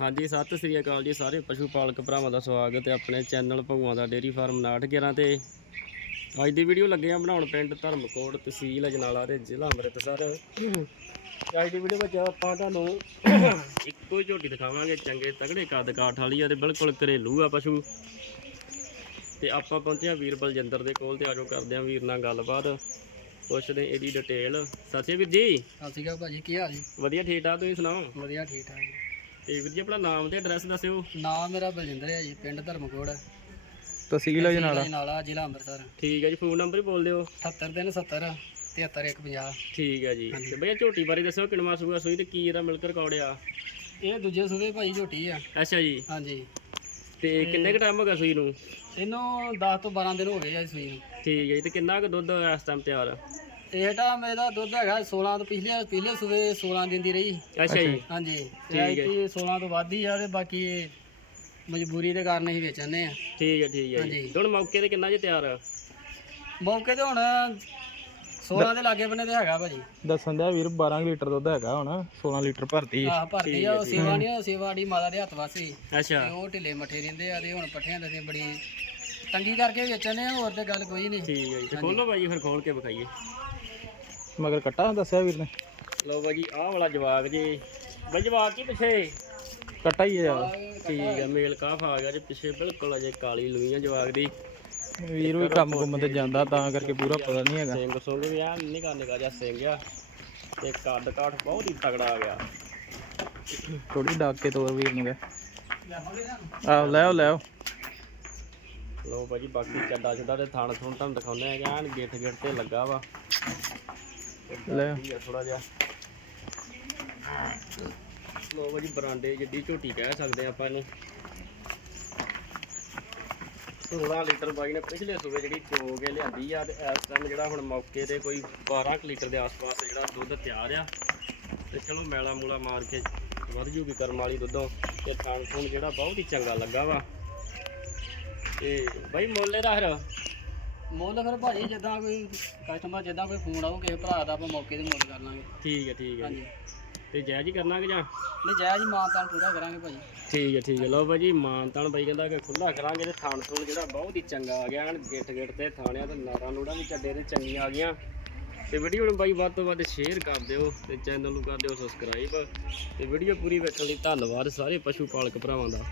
ਹਾਂਜੀ ਸਤਿ ਸ੍ਰੀ ਅਕਾਲ ਜੀ ਸਾਰੇ ਪਸ਼ੂ ਪਾਲਕ ਭਰਾਵਾਂ ਦਾ ਸਵਾਗਤ ਹੈ ਆਪਣੇ ਚੈਨਲ ਭਗਵਾਨ ਦਾ ਡੇਰੀ ਫਾਰਮ 911 ਤੇ। ਅੱਜ ਦੀ ਵੀਡੀਓ ਲੱਗੇ ਆ ਬਣਾਉਣ ਪਿੰਡ ਧਰਮਕੋਟ ਤਹਿਸੀਲ ਅਜਨਾਲਾ ਤੇ ਜ਼ਿਲ੍ਹਾ ਅੰਮ੍ਰਿਤਸਰ। ਅੱਜ ਦੀ ਵੀਡੀਓ ਵਿੱਚ ਆਪਾਂ ਤੁਹਾਨੂੰ ਇੱਕੋ ਹੀ ਝੋਟੀ ਦਿਖਾਵਾਂਗੇ ਚੰਗੇ ਤਗੜੇ ਕੱਦ ਕਾਠ ਵਾਲੀ ਆ ਤੇ ਬਿਲਕੁਲ ਘਰੇਲੂ ਆ ਪਸ਼ੂ। ਤੇ ਆਪਾਂ ਪਹੁੰਚੇ ਆ ਵੀਰ ਬਲਜਿੰਦਰ ਦੇ ਕੋਲ ਤੇ ਆਜੋ ਕਰਦੇ ਆ ਵੀਰ ਨਾਲ ਗੱਲਬਾਤ। ਪੁੱਛਦੇ ਇਹਦੀ ਡਿਟੇਲ ਸਤਿ ਸ਼੍ਰੀ ਵੀਰ ਜੀ। ਸਤਿ ਸ਼੍ਰੀ ਅਕਾਲ ਭਾਜੀ ਕੀ ਹਾਲ ਜੀ? ਵਧੀਆ ਠੀਕ ਠਾਕ ਤੁਸੀਂ ਸੁਣਾਓ? ਵਧੀਆ ਠੀਕ ਠਾਕ ਜੀ। ਤੇ ਵੀਰ ਜੀ ਆਪਣਾ ਨਾਮ ਤੇ ਐਡਰੈਸ ਦੱਸਿਓ। ਨਾਮ ਮੇਰਾ ਬਲਜਿੰਦਰ ਹੈ ਜੀ ਪਿੰਡ ਧਰਮਕੋਟ। ਤਹਿਸੀਲ ਅਜਨਾਲਾ ਨਾਲਾ। ਜ਼ਿਲ੍ਹਾ ਅੰਮ੍ਰਿਤਸਰ। ਠੀਕ ਹੈ ਜੀ ਫੋਨ ਨੰਬਰ ਹੀ ਬੋਲ ਦਿਓ। 78 ਦਿਨ 70 73 150 ਠੀਕ ਹੈ ਜੀ। ਤੇ ਭਈਆ ਝੋਟੀ ਬਾਰੇ ਦੱਸਿਓ ਕਿੰਨਵਾ ਸੂਆ ਸੂਈ ਤੇ ਕੀ ਇਹਦਾ ਮਿਲਕ ਰਿਕਾਰਡ ਆ? ਇਹ ਦੂਜੇ ਸੂਬੇ ਭਾਜੀ ਝੋਟੀ ਆ। ਅੱਛਾ ਜੀ। ਹਾਂਜੀ। ਤੇ ਕਿੰਨੇ ਕ ਟਾਈਮ ਹੋ ਗਿਆ ਸੂਈ ਨੂੰ? ਇਹਨੂੰ 10 ਤੋਂ 12 ਦਿਨ ਹੋ ਗਏ ਆ ਸੂਈ ਨੂੰ। ਠੀਕ ਹੈ ਜੀ ਤੇ ਕਿੰਨਾ ਕੁ ਦੁੱਧ ਇਸ ਟਾਈਮ ਤਿਆਰ ਆ? ਇਹ ਟਾਈਮ ਇਹਦਾ ਦੁੱਧ ਹੈਗਾ 16 ਤੋਂ ਪਿਛਲੇ ਪਿਛਲੇ ਸੂਬੇ 16 ਦਿੰਦੀ ਰਹੀ। ਅੱਛਾ ਜੀ। ਹਾਂਜੀ। ਠੀਕ ਹੈ। ਤੇ 16 ਤੋਂ ਵੱਧ ਹੀ ਆ ਤੇ ਬਾਕੀ ਮਜਬੂਰੀ ਦੇ ਕਾਰਨ ਅਸੀਂ ਵੇਚਣੇ ਆ। ਠੀਕ ਹੈ ਠੀਕ ਹੈ ਜੀ। ਹਾਂਜੀ। ਤੇ ਹੁਣ ਮੌਕੇ ਤੇ ਕਿੰਨਾ ਜੇ ਤਿਆਰ ਆ? ਮੌਕੇ ਤੇ ਹੁਣ 16 ਦੇ ਲਾਗੇ ਬੰਨੇ ਤੇ ਹੈਗਾ ਭਾਜੀ। ਦੱਸਣ ਦਿਆ ਵੀਰ 12 ਲੀਟਰ ਦੁੱਧ ਹੈਗਾ ਹੁਣ 16 ਲੀਟਰ ਭਰਤੀ। ਆਹ ਭਰਦੀ ਆ ਉਹ ਸੇਵਾ ਨਹੀਂ ਸੇਵਾ ਦੀ ਮਾਤਾ ਦੇ ਹੱਥ ਵਾਸੀ ਅੱਛਾ। ਤੇ ਉਹ ਢਿੱਲੇ ਮੱਠੇ ਰਹਿੰਦੇ ਆ ਤੇ ਹੁਣ ਪੱਠਿਆਂ ਦੇ ਤੇ ਬੜੀ ਤੰਗੀ ਕਰਕੇ ਵੇਚਣੇ ਆ ਹੋਰ ਤੇ ਗੱਲ ਕੋਈ ਨਹੀਂ। ਠੀਕ ਹੈ ਜੀ। ਤੇ ਖੋਲੋ ਬਾਈ ਫਿਰ ਖੋਲ ਕੇ ਵਿਖਾਈਏ। ਮਗਰ ਕੱਟਾ ਦੱਸਿਆ ਵੀਰ ਨੇ। ਲਓ ਬਾਈ ਆਹ ਵਾਲਾ ਜਵਾਕ ਜੀ। ਬਾਈ ਜਵਾਕ ਕੀ ਪਿੱਛੇ। ਕੱਟਾ ਹੀ ਹੈ ਯਾਰ ਠੀਕ ਹੈ ਮੇਲ ਕਾਫ ਆ ਗਿਆ ਜੀ ਪਿੱਛੇ ਬਿਲਕੁਲ ਅਜੇ ਕਾਲੀ ਲੂਈਆਂ ਜਵਾਕ ਦੀ। ਵੀਰ ਵੀ ਕੰਮ ਕੁੰਮ ਤੇ ਜਾਂਦਾ ਤਾਂ ਕਰਕੇ ਪੂਰਾ ਪਤਾ ਨਹੀਂ ਹੈਗਾ। ਸਿੰਘ ਸੁੰਗ ਵੀ ਆ ਨਿਕਾ ਨਿਕਾ ਜਿਹਾ ਸਿੰਘ ਆ। ਤੇ ਕੱਦ ਕਾਠ ਬਹੁਤ ਹੀ ਤਗੜਾ ਆ ਗਿਆ। ਥੋੜੀ ਡਾਕ ਕੇ ਤੋਰ ਵੀਰ ਨੂੰ ਕਹਿ। ਆਹ ਲੈ ਆਓ ਲੈ ਭਾਜੀ ਬਾਕੀ ਚੱਡਾ ਚੱਡਾ ਤੇ ਥਾਣ ਥੁਣ ਤੁਹਾਨੂੰ ਦਿਖਾਉਂਦੇ ਆ ਐਨ ਗਿੱਠ ਗਿੱਠ ਤੇ ਲੱਗਾ ਵਾ। ਲੈ। ਥੋੜਾ ਜਿਹਾ ਲੋ ਭਾਜੀ ਬਰਾਂਡੇ ਜਿੱਡੀ ਝੋਟੀ ਕਹਿ ਸਕਦੇ ਆ ਆਪਾਂ ਇਹਨੂੰ। 16 ਲੀਟਰ ਬਾਈ ਨੇ ਪਿਛਲੇ ਸੂਬੇ ਜਿਹੜੀ ਚੋ ਕੇ ਲਿਆਂਦੀ ਆ ਤੇ ਇਸ ਟਾਈਮ ਜਿਹੜਾ ਹੁਣ ਮੌਕੇ ਤੇ ਕੋਈ 12 ਕੁ ਲੀਟਰ ਦੇ ਆਸ-ਪਾਸ ਜਿਹੜਾ ਦੁੱਧ ਤਿਆਰ ਆ। ਤੇ ਚਲੋ ਮੈਲਾ ਮੂਲਾ ਮਾਰ ਕੇ ਵੱਧ ਜੂਗੀ ਕਰਮ ਵਾਲੀ ਦੁੱਧੋਂ। ਤੇ ਥਾਣ ਥੁਣ ਜਿਹੜਾ ਬਹੁਤ ਹੀ ਚੰਗਾ ਲੱਗਾ ਵਾ। ਤੇ ਬਾਈ ਮੁੱਲ ਇਹਦਾ ਫਿਰ? ਮੁੱਲ ਫਿਰ ਭਾਜੀ ਜਿੱਦਾਂ ਕੋਈ ਕਸਟਮਰ ਜਿੱਦਾਂ ਕੋਈ ਫੋਨ ਆਊ ਕਿਸੇ ਭਰਾ ਦਾ ਆਪਾਂ ਮੌਕੇ ਤੇ ਮੁੱਲ ਕਰ ਲਾਂਗੇ। ਠੀਕ ਹੈ ਠੀਕ ਹੈ ਜੀ। ਹਾਂਜੀ। ਤੇ ਜਾਇਜ਼ ਹੀ ਕਰਨਾ ਕਿ ਜਾਂ? ਨਹੀਂ ਜਾਇਜ਼ ਮਾਨਤਾਨ ਪੂਰਾ ਕਰਾਂਗੇ ਭਾਜੀ। ਠੀਕ ਹੈ ਠੀਕ ਹੈ। ਲਓ ਭਾਜੀ ਮਾਨਤਾਨ ਬਾਈ ਕਹਿੰਦਾ ਕਿ ਖੁੱਲਾ ਕਰਾਂਗੇ ਤੇ ਥਾਣ ਥੂਣ ਜਿਹੜਾ ਬਹੁਤ ਹੀ ਚੰਗਾ ਆ ਗਿਆ। ਹਨ ਗਿੱਟ ਗਿੱਟ ਤੇ ਥਾਣਿਆਂ ਤੇ ਨਾਰਾਂ ਨੂੜਾਂ ਵੀ ਚੱਡੇ ਤੇ ਚੰਗੀਆਂ ਆ ਗਈਆਂ। ਤੇ ਵੀਡੀਓ ਨੂੰ ਬਾਈ ਵੱਧ ਤੋਂ ਵੱਧ ਸ਼ੇਅਰ ਕਰ ਦਿਓ ਤੇ ਚੈਨਲ ਨੂੰ ਕਰ ਦਿਓ ਸਬਸਕ੍ਰਾਈਬ ਤੇ ਵੀਡੀਓ ਪੂਰੀ ਵੇਖਣ ਲਈ ਧੰਨਵਾਦ ਸਾਰੇ ਪਸ਼ੂ ਪਾਲਕ ਭਰਾਵਾਂ ਦਾ।